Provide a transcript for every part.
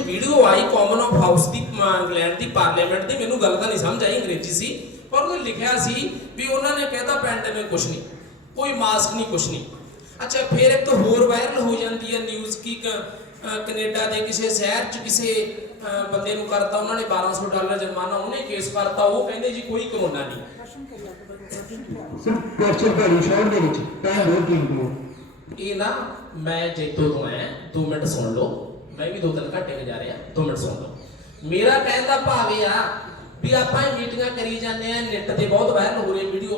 एक वीडियो आई Commonwealth house की England की पार्लीमेंट की, मैनू गल नहीं समझ आई, अंग्रेजी सी, पर वो लिखा सी भी उन्होंने कहता पैंडेमिक कुछ नहीं, कोई मास्क नहीं, कुछ नहीं। अच्छा, फिर एक होर वायरल हो जाती है न्यूज़ की कनेडा के किसी शहर च किसी बंदे नूं करता, उन्होंने $1200 जुर्माना, उन्हें केस करता, वो कहते जी कोई कोरोना नहीं। ये ना मैं जैतो तो है, 2 मिनट सुन लो, मैं भी 2-3 घंटे गुजारे 2 मिनट सुन लो। मेरा कहने का भाव यह आ भी आप मीटिंग करी जाने नेट से बहुत वायरल हो रही वीडियो,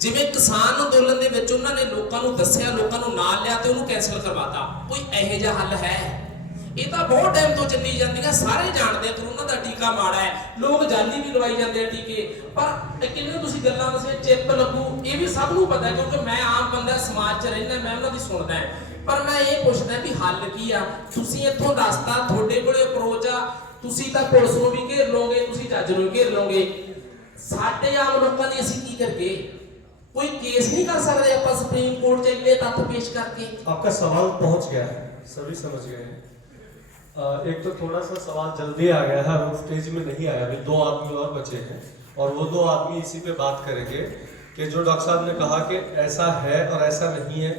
जिवें किसान अंदोलन दे विच उन्होंने लोगों को दस्सिया, लोगों को नाल लिया तो उन्होंने कैंसल करवाता। कोई इहो जिहा हल है? ये तो बहुत टाइम तो चली जाती, सारे जानते हैं कोरोना का टीका माड़ा है, लोग जाली भी लवाई जाते हैं टीके, पर किन्ने तुसीं गल्लां दस्सियां चिप लगू, ये भी सब नूं पता है क्योंकि मैं आम बंदा समाज च रहिंदा, मैं उन्हां दी सुणदा है। पर मैं ये पुछदा भी हल की आ? तुसीं इत्थों दसता, तुहाडे कोले अप्रोच आ, तुसीं तां पुलिस नूं भी घेर लोगे, तुसीं जज नूं घेर लोगे, साडे आम लोकां दी असीं की करगे? कोई केस नहीं कर सकते आप सुप्रीम कोर्ट जाइए तथ्य पेश करके? आपका सवाल पहुंच गया है, सभी समझ गए हैं। एक तो थोड़ा सा सवाल जल्दी आ गया है, वो स्टेज में नहीं आया, अभी 2 आदमी और बचे हैं और वो 2 आदमी इसी पे बात करेंगे कि जो डॉक्टर साहब ने कहा कि ऐसा है और ऐसा नहीं है,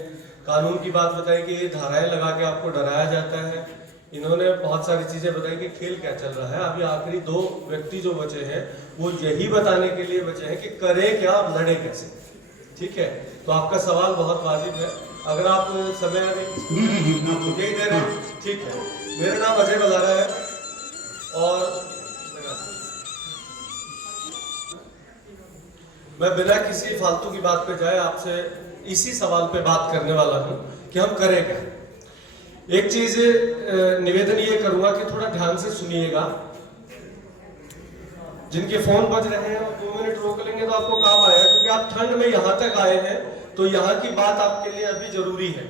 कानून की बात बताई कि ये धाराएं लगा के आपको डराया जाता है, इन्होंने बहुत सारी चीजें बताई कि खेल क्या चल रहा है। अभी आखिरी 2 व्यक्ति जो बचे हैं वो यही बताने के लिए बचे हैं कि करें क्या और लड़े कैसे। ठीक है, तो आपका सवाल बहुत वाजिब है, अगर आप समय यही दे रहे हैं, ठीक है। मेरा नाम अजय बलारा है और मैं बिना किसी फालतू की बात पे जाए आपसे इसी सवाल पे बात करने वाला हूं कि हम करें क्या। एक चीज निवेदन ये करूंगा कि थोड़ा ध्यान से सुनिएगा, जिनके फोन बज रहे हैं और 2 मिनट रोक लेंगे तो आपको काम आएगा, क्योंकि आप ठंड में यहां तक आए हैं तो यहां की बात आपके लिए अभी जरूरी है।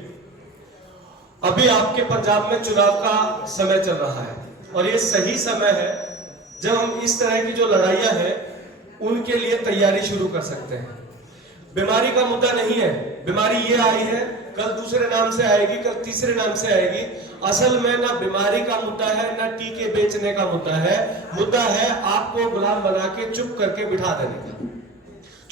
अभी आपके पंजाब में चुनाव का समय चल रहा है और ये सही समय है जब हम इस तरह की जो लड़ाइयां हैं उनके लिए तैयारी शुरू कर सकते हैं। बीमारी का मुद्दा नहीं है, बीमारी ये आई है, कल दूसरे नाम से आएगी, कल तीसरे नाम से आएगी। असल में ना बीमारी का मुद्दा है ना टीके बेचने का मुद्दा है, मुद्दा है आपको गुलाम बना के चुप करके बिठा देने का,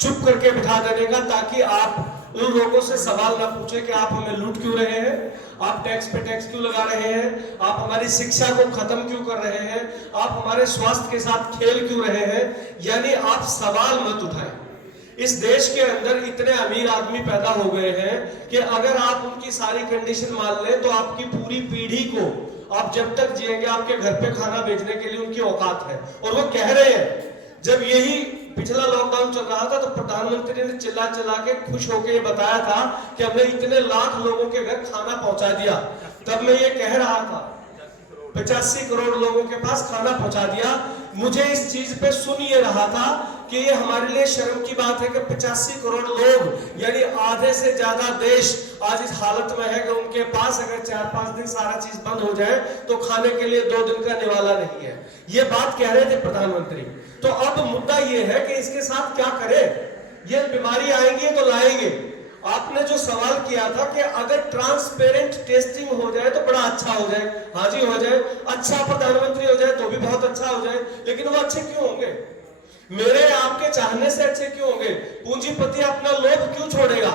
चुप करके बिठा देने का, ताकि आप उन लोगों से सवाल ना पूछे कि आप हमें लूट क्यों रहे हैं, आप टैक्स पे टैक्स क्यों लगा रहे हैं, आप हमारी शिक्षा को खत्म क्यों कर रहे हैं, आप हमारे स्वास्थ्य के साथ खेल क्यों रहे हैं। यानी आप सवाल मत उठाएं। इस देश के अंदर इतने अमीर आदमी पैदा हो गए हैं कि अगर आप उनकी सारी कंडीशन मान लें तो आपकी पूरी पीढ़ी को, आप जब तक जिएंगे आपके घर पे खाना बेचने के लिए उनकी औकात है। और वो कह रहे हैं, जब यही पिछला लॉकडाउन चल रहा था तो प्रधानमंत्री ने चिल्ला चिल्ला के खुश होकर ये बताया था कि हमने इतने लाख लोगों के घर खाना पहुंचा दिया। तब मैं ये कह रहा था 85 करोड़ लोगों के पास खाना पहुंचा दिया। मुझे इस चीज पे सुन ये रहा था कि ये हमारे लिए शर्म की बात है कि 85 करोड़ लोग यानी आधे से ज्यादा देश आज इस हालत में है कि उनके पास अगर 4-5 दिन सारा चीज बंद हो जाए तो खाने के लिए 2 दिन का निवाला नहीं है। ये बात कह रहे थे प्रधानमंत्री। तो अब मुद्दा ये है कि इसके साथ क्या करें। ये बीमारी आएंगी तो लाएंगे। आपने जो सवाल किया था कि अगर ट्रांसपेरेंट टेस्टिंग हो जाए तो बड़ा अच्छा हो जाए, हाँ जी हो जाए, अच्छा प्रधानमंत्री हो जाए तो भी बहुत अच्छा हो जाए, लेकिन वो अच्छे क्यों होंगे? मेरे आपके चाहने से अच्छे क्यों होंगे? पूंजीपति अपना लोभ क्यों छोड़ेगा?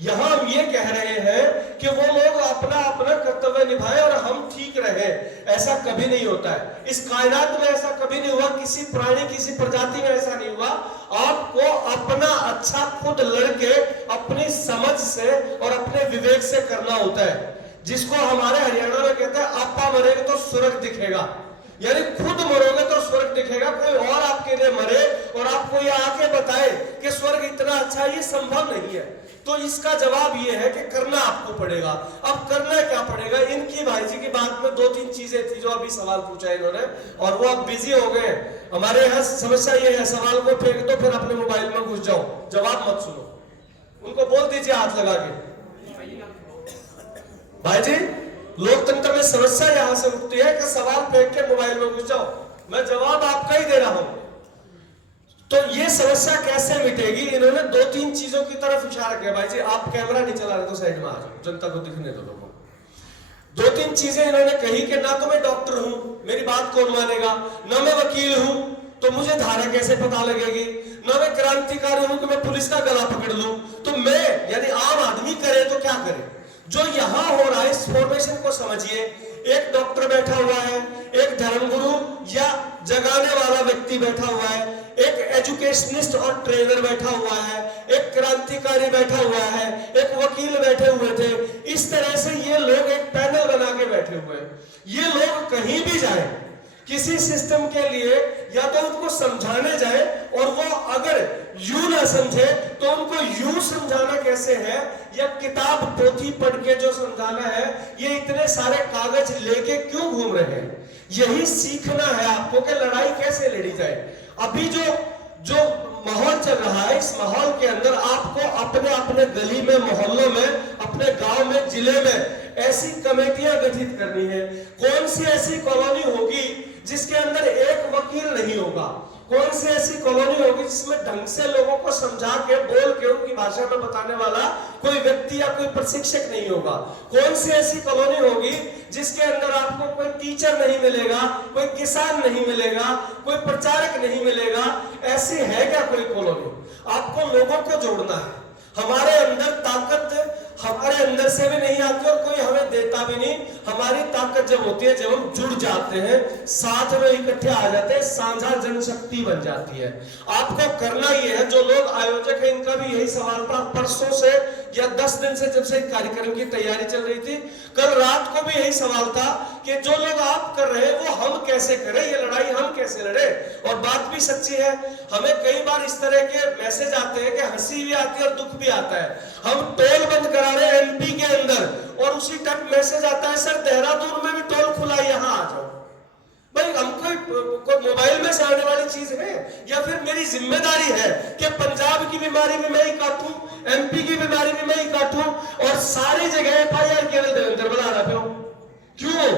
यहां हम ये कह रहे हैं कि वो लोग अपना अपना कर्तव्य निभाएं और हम ठीक रहे। ऐसा कभी नहीं होता है, इस कायनात में ऐसा कभी नहीं हुआ, किसी प्राणी किसी प्रजाति में ऐसा नहीं हुआ। आपको अपना अच्छा खुद लड़के अपनी समझ से और अपने विवेक से करना होता है, जिसको हमारे हरियाणा में कहते हैं आपा मरेगा तो स्वर्ग दिखेगा। यानी खुद मरोगे तो स्वर्ग दिखेगा, कोई और आपके लिए मरे और आपको ये आके बताए कि स्वर्ग इतना अच्छा, ये संभव नहीं है। तो इसका जवाब ये है कि करना आपको पड़ेगा। अब करना क्या पड़ेगा? इनकी भाई जी की बात में 2-3 चीजें थी जो अभी सवाल पूछा इन्होंने और वो अब बिजी हो गए। हमारे यहाँ समस्या ये है, सवाल को फेंक दो फिर अपने मोबाइल में घुस जाओ, जवाब मत सुनो। उनको बोल दीजिए हाथ लगा के, भाई जी लोकतंत्र में समस्या यहां से उठती है कि सवाल फेंक के मोबाइल में घुस जाओ, मैं जवाब आपका ही दे रहा हूं। तो ये समस्या कैसे मिटेगी? इन्होंने 2-3 चीजों की तरफ इशारा किया। भाई जी आप कैमरा नहीं चला रहे तो साइड में आ जाओ, जनता को दिखने दो। लोगों दो तीन चीजें इन्होंने कही कि ना तो मैं डॉक्टर हूं, मेरी बात कौन मानेगा, ना मैं वकील हूं तो मुझे धारा कैसे पता लगेगी, ना मैं क्रांतिकारी हूं कि मैं पुलिस का गला पकड़ लूं, तो मैं यानी आम आदमी करे तो क्या करे। जो यहां हो रहा है इस फॉर्मेशन को समझिए, एक डॉक्टर बैठा हुआ है, एक धर्मगुरु या जगाने वाला व्यक्ति बैठा हुआ है, एक एजुकेशनिस्ट और ट्रेनर बैठा हुआ है, एक क्रांतिकारी बैठा हुआ है, एक वकील बैठे हुए थे। इस तरह से ये लोग एक पैनल बना के बैठे हुए हैं। ये लोग कहीं भी जाए किसी सिस्टम के लिए या तो उनको समझाने जाए और वो अगर यू ना समझे तो उनको यू समझाना कैसे है, या किताब पोथी पढ़ के जो समझाना है, ये इतने सारे कागज लेके क्यों घूम रहे हैं। यही सीखना है आपको कि लड़ाई कैसे लड़ी जाए। अभी जो माहौल चल रहा है, इस माहौल के अंदर आपको अपने अपने गली में, मोहल्लों में, अपने गांव में, जिले में ऐसी कमेटियां गठित करनी है। कौन सी ऐसी कॉलोनी होगी जिसके अंदर एक वकील नहीं होगा, कौन सी ऐसी कॉलोनी होगी जिसमें ढंग से लोगों को समझा के, बोल के, उनकी भाषा में बताने वाला कोई व्यक्ति या कोई प्रशिक्षक नहीं होगा, कौन सी ऐसी कॉलोनी होगी जिसके अंदर आपको कोई टीचर नहीं मिलेगा, कोई किसान नहीं मिलेगा, कोई प्रचारक नहीं मिलेगा। ऐसी है क्या कोई कॉलोनी? आपको लोगों को जोड़ना है। हमारे अंदर ताकत हमारे अंदर से भी नहीं आती और कोई हमें देता भी नहीं। हमारी ताकत जब होती है, जब हम जुड़ जाते हैं, साथ में इकट्ठे आ जाते हैं, साझा जनशक्ति बन जाती है। आपको करना ये है, जो लोग आयोजक हैं इनका भी यही सवाल था परसों से या 10 दिन से, जब से कार्यक्रम की तैयारी चल रही थी, कल रात को भी यही सवाल था कि जो लोग आप कर रहे हैं वो हम कैसे करें, ये लड़ाई हम कैसे लड़े। और बात भी सच्ची है, हमें कई बार इस तरह के मैसेज आते हैं कि हंसी भी आती है और दुख भी आता है। हम टोल बंद करा रहे हैं एमपी के अंदर और उसी तक मैसेज आता है सर देहरादून में भी टोल खुला है, यहां आ जाओ। भाई हमको मोबाइल में से आने वाली चीज है या फिर मेरी जिम्मेदारी है कि पंजाब की बीमारी भी मैं ही काटूं, एमपी की बीमारी भी मैं ही काटूं और सारी जगह एफआईआर केवल देवेंद्र बलारा पे हो? क्यों?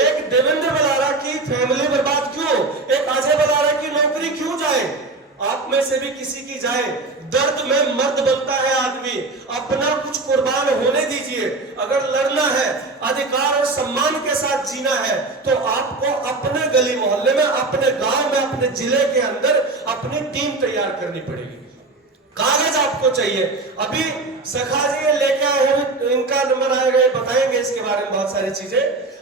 एक देवेंद्र बलारा की फैमिली बर्बाद क्यों? एक अजय बलारा की नौकरी क्यों जाए? आप में से भी किसी की जाए। दर्द में मर्द बनता है आदमी, अपना कुछ कुर्बान होने दीजिए। अगर लड़ना है, अधिकार और सम्मान के साथ जीना है, तो आपको अपने गली मोहल्ले में, अपने गांव में, अपने जिले के अंदर अपनी टीम तैयार करनी पड़ेगी। कागज आपको चाहिए। अभी सखा जी लेके आए हैं, इनका नंबर आएगा, ये बताएंगे इसके बारे में बहुत सारी चीजें।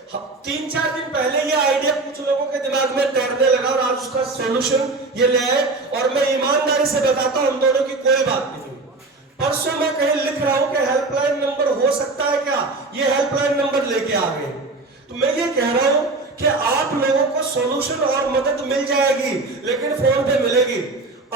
3-4 दिन पहले ये आइडिया कुछ लोगों के दिमाग में तैरने लगा और आज उसका सॉल्यूशन ये ले आए। और मैं ईमानदारी से बताता हूं, हम दोनों की कोई बात नहीं। परसों मैं कहीं लिख रहा हूं कि हेल्पलाइन नंबर हो सकता है क्या, ये हेल्पलाइन नंबर लेके आ गए। तो मैं ये कह रहा हूं कि आप लोगों को सॉल्यूशन और मदद मिल जाएगी, लेकिन फोन पे मिलेगी।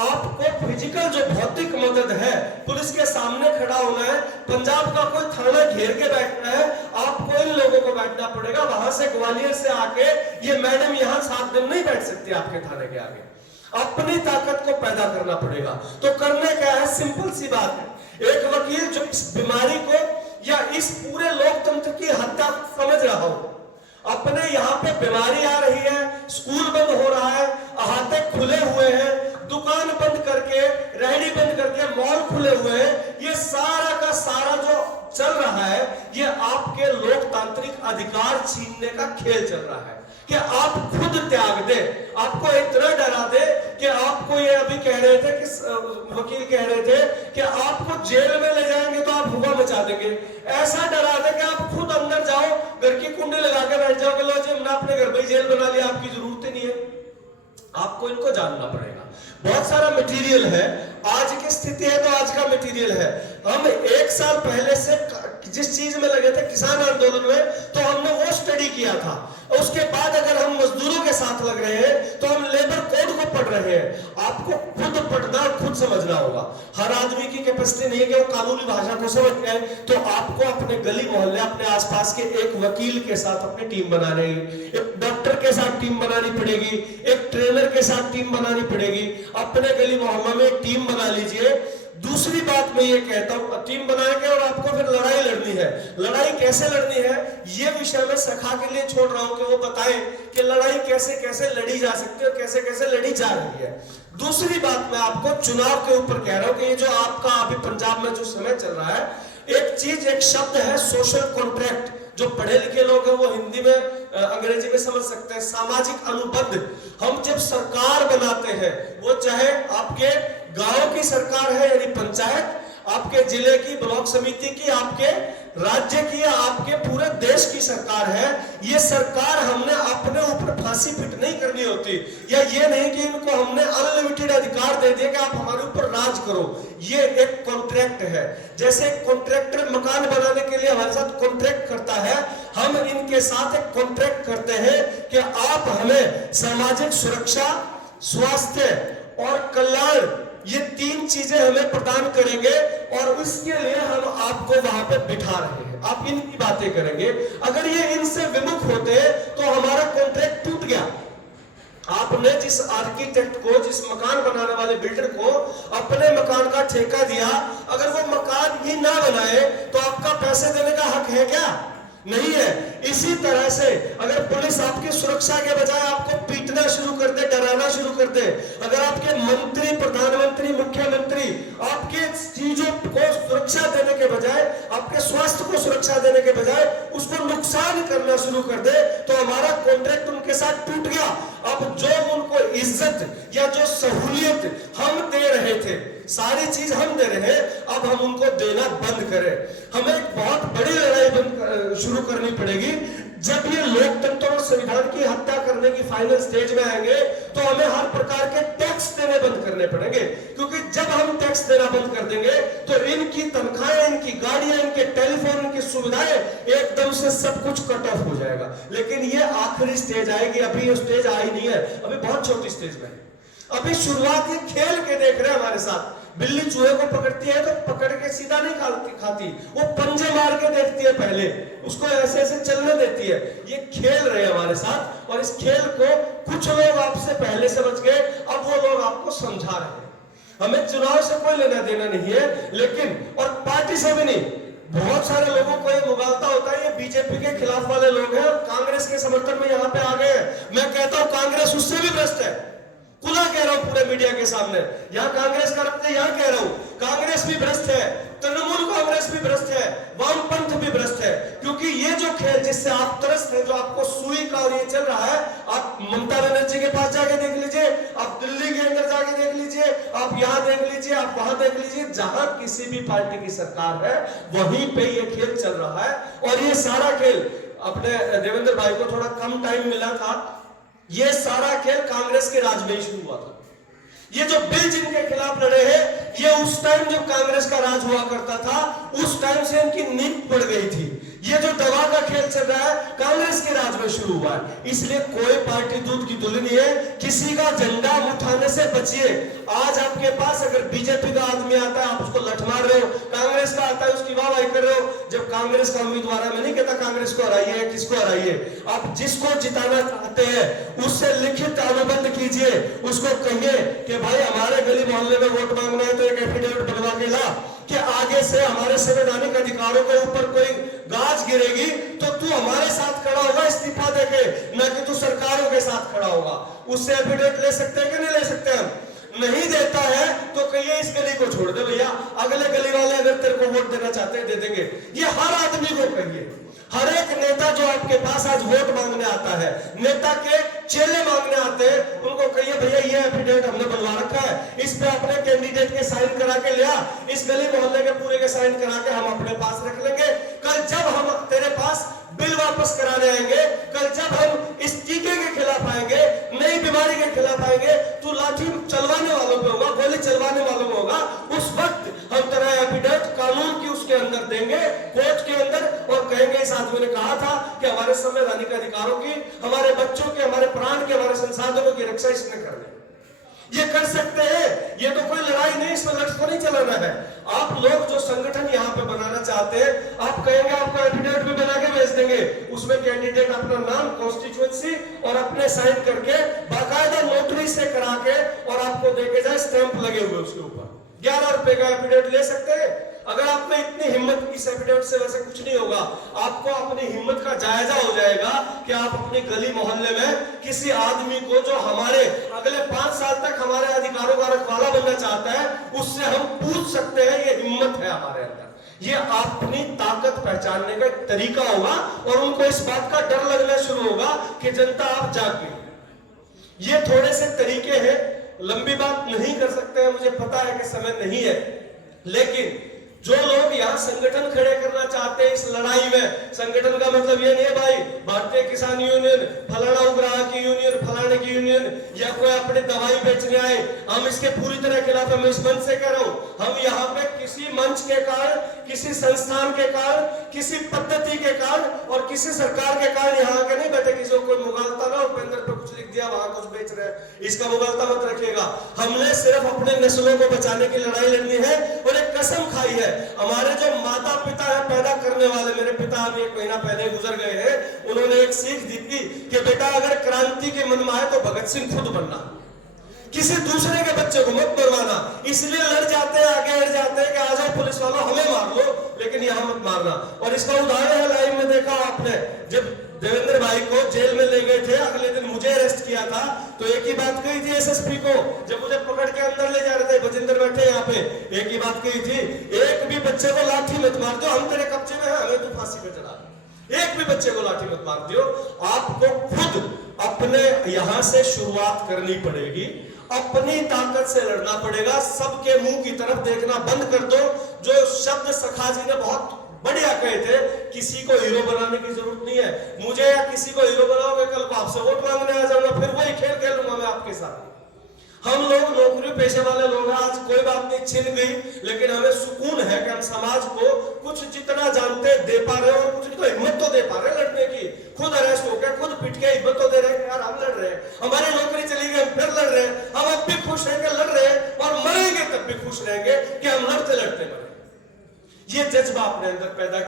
आपको फिजिकल जो भौतिक मदद है, पुलिस के सामने खड़ा होना है, पंजाब का कोई थाना घेर के बैठना है, आपको इन लोगों को बैठना पड़ेगा। वहां से ग्वालियर से आके ये मैडम यहाँ 7 दिन नहीं बैठ सकती आपके थाने के आगे। अपनी ताकत को पैदा करना पड़ेगा। तो करने क्या है, सिंपल सी बात है। एक वकील जो इस बीमारी को या इस पूरे लोकतंत्र की हत्या समझ रहा हो, अपने यहाँ पे बीमारी आ रही है, स्कूल बंद हो रहा है, अहाते खुले हुए हैं, दुकान बंद करके, रेहड़ी बंद करके, मॉल खुले हुए हैं, ये सारा का सारा जो चल रहा है, ये आपके लोकतांत्रिक अधिकार छीनने का खेल चल रहा है कि आप खुद त्याग दे। आपको इतना डरा दे कि आपको ये अभी कह रहे थे कि वकील कह रहे थे कि आपको जेल में ले जाएंगे तो आप हुआ मचा देंगे। ऐसा डरा दे कि आप खुद अंदर जाओ, घर की कुंडी लगा के बैठ जाओगे, लो जी हमने अपने घर में जेल बना लिया, आपकी जरूरत ही नहीं है। आपको इनको जानना पड़ेगा। बहुत सारा मटेरियल है, आज की स्थिति है तो आज का मटेरियल है। हम 1 साल पहले से जिस चीज में लगे थे, किसान आंदोलन में, तो हमने वो स्टडी किया था। उसके बाद अगर हम मजदूरों के साथ लग रहे हैं तो हम लेबर कोड को पढ़ रहे हैं। आपको खुद पढ़ना, खुद समझना होगा। हर आदमी की कैपेसिटी नहीं है कि वो कानूनी भाषा को समझ जाए। तो आपको अपने गली मोहल्ले, अपने आसपास के एक वकील के साथ अपनी टीम बनानी है, एक डॉक्टर के साथ टीम बनानी पड़ेगी, एक ट्रेनर के साथ टीम बनानी पड़ेगी। अपने गली मोहल्ले में एक टीम बना लीजिए। दूसरी बात मैं ये कहता हूं, टीम बनाएंगे और आपको फिर लड़ाई लड़नी है। लड़ाई कैसे लड़नी है, ये विषय मैं सखा के लिए छोड़ रहा हूं कि वो बताएं कि लड़ाई कैसे कैसे लड़ी जा सकती है और कैसे कैसे लड़ी जा रही है। दूसरी बात मैं आपको चुनाव के ऊपर कह रहा हूं कि ये जो आपका अभी पंजाब में जो समय चल रहा है, एक चीज, एक शब्द है सोशल कॉन्ट्रैक्ट, जो पढ़े लिखे लोग हैं वो हिंदी में अंग्रेजी में समझ सकते हैं। सामाजिक अनुबंध, हम जब सरकार बनाते हैं, वो चाहे आपके गांव की सरकार है यानी पंचायत, आपके जिले की, ब्लॉक समिति की, आपके राज्य की, या आपके पूरे देश की सरकार है, ये सरकार हमने अपने ऊपर फांसी फिट नहीं करनी होती, या ये नहीं कि इनको हमने अनलिमिटेड अधिकार दे दिए कि आप हमारे ऊपर राज करो। ये एक कॉन्ट्रैक्ट है। जैसे कॉन्ट्रैक्टर मकान बनाने के लिए हमारे साथ कॉन्ट्रैक्ट करता है, हम इनके साथ एक कॉन्ट्रैक्ट करते हैं कि आप हमें सामाजिक सुरक्षा, स्वास्थ्य और कल्याण, ये 3 चीजें हमें प्रदान करेंगे, और इसके लिए हम आपको वहां पे बिठा रहे हैं, आप इनकी बातें करेंगे। अगर ये इनसे विमुख होते तो हमारा कॉन्ट्रैक्ट टूट गया। आपने जिस आर्किटेक्ट को, जिस मकान बनाने वाले बिल्डर को अपने मकान का ठेका दिया, अगर वो मकान ही ना बनाए तो आपका पैसे देने का हक है क्या? नहीं है। इसी तरह से अगर पुलिस आपकी सुरक्षा के बजाय आपको पीटना शुरू कर दे, डराना शुरू कर दे, अगर आपके मंत्री, प्रधानमंत्री, मुख्यमंत्री आपके चीजों को सुरक्षा देने के बजाय, आपके स्वास्थ्य को सुरक्षा देने के बजाय उसको नुकसान करना शुरू कर दे, तो हमारा कॉन्ट्रैक्ट उनके साथ टूट गया। अब जो उनको इज्जत या जो सहूलियत हम दे रहे थे, सारी चीज हम दे रहे हैं, अब हम उनको देना बंद करें। हमें एक बहुत बड़ी लड़ाई शुरू करनी पड़ेगी। जब ये लोकतंत्र और संविधान की हत्या करने की फाइनल स्टेज में आएंगे, तो हमें हर प्रकार के टैक्स देने बंद करने पड़ेंगे, क्योंकि जब हम टैक्स देना बंद कर देंगे तो इनकी तनख्वाहें, इनकी गाड़ियां, इनके टेलीफोन, इनकी सुविधाएं, एकदम से सब कुछ कट ऑफ हो जाएगा। लेकिन ये आखिरी स्टेज आएगी, अभी ये स्टेज आई नहीं है, अभी बहुत छोटी स्टेज में। अभी शुरुआती खेल के देख रहे हैं हमारे साथ। बिल्ली चूहे को पकड़ती है तो पकड़ के सीधा नहीं खाती, वो पंजे मार के देखती है, पहले उसको ऐसे ऐसे चलने देती है। ये खेल रहे हैं हमारे साथ, और इस खेल को कुछ लोग आपसे पहले समझ गए, अब वो लोग आपको समझा रहे हैं। हमें चुनाव से कोई लेना देना नहीं है, लेकिन और पार्टी से भी नहीं। बहुत सारे लोगों को ये मुगालता होता है, ये बीजेपी के खिलाफ वाले लोग हैं और कांग्रेस के समर्थन में यहाँ पे आ गए हैं। मैं कहता हूं कांग्रेस उससे भी भ्रष्ट है, खुला कह रहा हूं पूरे मीडिया के सामने। यहां कांग्रेस करप्ट है, यहां कह रहा हूं कांग्रेस भी भ्रष्ट है, तृणमूल कांग्रेस भी भ्रष्ट है, वामपंथ भी भ्रष्ट है। क्योंकि ये जो खेल जिससे आप त्रस्त हैं, जो आपको सुई का और ये चल रहा है, आप ममता बनर्जी के पास जाके देख लीजिए, आप दिल्ली के अंदर जाके देख लीजिए, आप यहां देख लीजिए, आप वहां देख लीजिए, जहां किसी भी पार्टी की सरकार है वहीं पे ये खेल चल रहा है। और ये सारा खेल, अपने देवेंद्र भाई को थोड़ा कम टाइम मिला था, ये सारा खेल कांग्रेस के राज में ही शुरू हुआ था। ये जो बिल जिनके खिलाफ लड़े हैं, ये उस टाइम जब कांग्रेस का राज हुआ करता था, उस टाइम से इनकी नींद पड़ गई थी। ये जो दवा का खेल चल रहा है, कांग्रेस के राज में शुरू हुआ है। इसलिए कोई पार्टी दूध की दुल्हन है, किसी का झंडा उठाने से बचिए। आज आपके पास अगर बीजेपी का आदमी आता है, आप उसको लठ मार रहे हो, कांग्रेस का आता है उसकी वाहवाही कर रहे हो। जब कांग्रेस का उम्मीदवार है, मैं नहीं कहता कांग्रेस को हराइए, किसको हराइए, आप जिसको जिताना चाहते हैं उससे लिखित अनुबंध कीजिए, उसको कहिए कि भाई हमारे गली मोहल्ले में वोट मांगना है तो एक एफिडेविट बनवा के ला कि आगे से हमारे संवैधानिक अधिकारों के ऊपर कोई गाज गिरेगी तो तू हमारे साथ खड़ा होगा इस्तीफा देके, न कि तू सरकारों के साथ खड़ा होगा। उससे एफिडेविट ले सकते हैं कि नहीं ले सकते? हम नहीं देता है तो कहिए इस गली को छोड़ दे भैया, अगले गली वाले अगर तेरे को वोट देना चाहते हैं दे देंगे। ये हर आदमी को कहिए। हर एक नेता जो आपके पास आज वोट मांगने आता है, नेता के चेले मांगने आते हैं, उनको कहिए भैया ये एफिडेविट हमने बनवा रखा है, इस पे अपने कैंडिडेट के साइन करा के लिया, इस गली मोहल्ले के पूरे के साइन करा के हम अपने पास रख लेंगे। कल जब हम तेरे पास बिल वापस कराने आएंगे, कल जब हम इस टीके के खिलाफ आएंगे, नई बीमारी के खिलाफ आएंगे, तू लाठी चलवाने वालों पे होगा, गोली चलवाने वालों में होगा, उस वक्त हम तेरा एफिडेविट कानून की उसके अंदर देंगे, कोर्ट के अंदर, और कहेंगे इस आदमी ने कहा था कि हमारे संवैधानिक अधिकारों की, हमारे बच्चों के, हमारे प्राण के, हमारे संसाधनों की रक्षा इसने कर दी। ये कर सकते हैं, ये तो कोई लड़ाई नहीं, इसमें लड़ को नहीं चलाना है। आप लोग जो संगठन यहाँ पे बनाना चाहते हैं, आप कहेंगे आपको एफिडेविट भी बना के भेज देंगे, उसमें कैंडिडेट अपना नाम, कॉन्स्टिट्यूएंसी और अपने साइन करके बाकायदा नोटरी से करा के और आपको देके जाए, स्टैंप लगे हुए उसके ऊपर। 11 रुपए का एफिडेविट ले सकते हैं। अगर आप में इतनी हिम्मत, इस एफिडेविट से वैसे कुछ नहीं होगा, आपको अपनी हिम्मत का जायजा हो जाएगा कि आप अपनी गली मोहल्ले में किसी आदमी को जो हमारे अगले 5 साल तक हमारे अधिकारों का रखवाला बनना चाहता है, उससे हम पूछ सकते हैं। ये हिम्मत है हमारे अंदर, ये अपनी ताकत पहचानने का एक तरीका होगा और उनको इस बात का डर लगना शुरू होगा कि जनता आप जाग गई। ये थोड़े से तरीके हैं, लंबी बात नहीं कर सकते हैं, मुझे पता है कि समय नहीं है, लेकिन जो लोग यहाँ संगठन खड़े करना चाहते हैं इस लड़ाई में, संगठन का मतलब ये नहीं है भाई भारतीय किसान यूनियन, फलाना उग्राहक की यूनियन, फलाने की यूनियन या कोई अपनी दवाई बेचने आए, हम इसके पूरी तरह खिलाफ है। मैं इस मंच से कह रहा हूँ, हम यहाँ पे किसी मंच के कारण, किसी संस्थान के कारण, किसी पद्धति के कारण और किसी सरकार के कारण यहाँ आके नहीं बैठे किसी को कोई मुगालता ना और पेंदर पे कुछ लिख दिया वहां कुछ बेच रहे हैं, इसका मुगालता मत रखिएगा। हमने सिर्फ अपने नस्लों को बचाने की लड़ाई लड़नी है और एक कसम खाई है। हमारे जो माता पिता है पैदा करने वाले, मेरे पिता अभी 1 महीना पहले गुजर गए हैं, उन्होंने एक सीख दी थी कि बेटा अगर क्रांति के मन में आए तो भगत सिंह खुद बनना, किसी दूसरे के बच्चे को मत मरवाना। इसलिए लड़ जाते हैं, आगे लड़ जाते हैं कि आ जाओ पुलिस वालों हमें मार लो, लेकिन यहां मत मारना। और इसका उदाहरण है लाइव में देखा आपने, जब देवेंद्र भाई को जेल में ले गए थे, अगले दिन मुझे अरेस्ट किया था, तो एक ही बात कही थी एसएसपी को, जब मुझे पकड़ के अंदर ले जा रहे थे, बजिंदर बैठे यहाँ पे, एक ही बात कही थी, एक भी बच्चे को लाठी मत मार दो, हम तेरे कब्जे में हैं, हमें तू फांसी पे चढ़ा। एक भी बच्चे को लाठी मत मार दियो। आपको खुद अपने यहां से शुरुआत करनी पड़ेगी, अपनी ताकत से लड़ना पड़ेगा। सबके मुंह की तरफ देखना बंद कर दो। जो शब्द सखा जी ने बहुत बढ़िया कहे थे, किसी को हीरो बनाने की जरूरत नहीं है। मुझे या किसी को हीरो बनाओगे, कल को आपसे वोट मांगने आ जाऊंगा, फिर वही खेल खेलूंगा मैं आपके साथ। हम लोग नौकरी पेशे वाले लोग हैं, आज कोई बात नहीं छिन गई, लेकिन हमें सुकून है कि हम समाज को कुछ जितना जानते दे पा रहे हैं और कुछ तो हिम्मत तो दे पा रहे हैं लड़ने की। खुद अरेस्ट होकर खुद पिट के हिम्मत तो दे रहे हैं यार हम लड़ रहे हैं, हमारी नौकरी चली गई हम फिर लड़ रहे हैं, हम अब भी खुश रहेंगे लड़ रहे हैं और मरेंगे तब भी खुश रहेंगे कि हम लड़ते लड़ते मरे। ये जज्बा अपने अंदर पैदा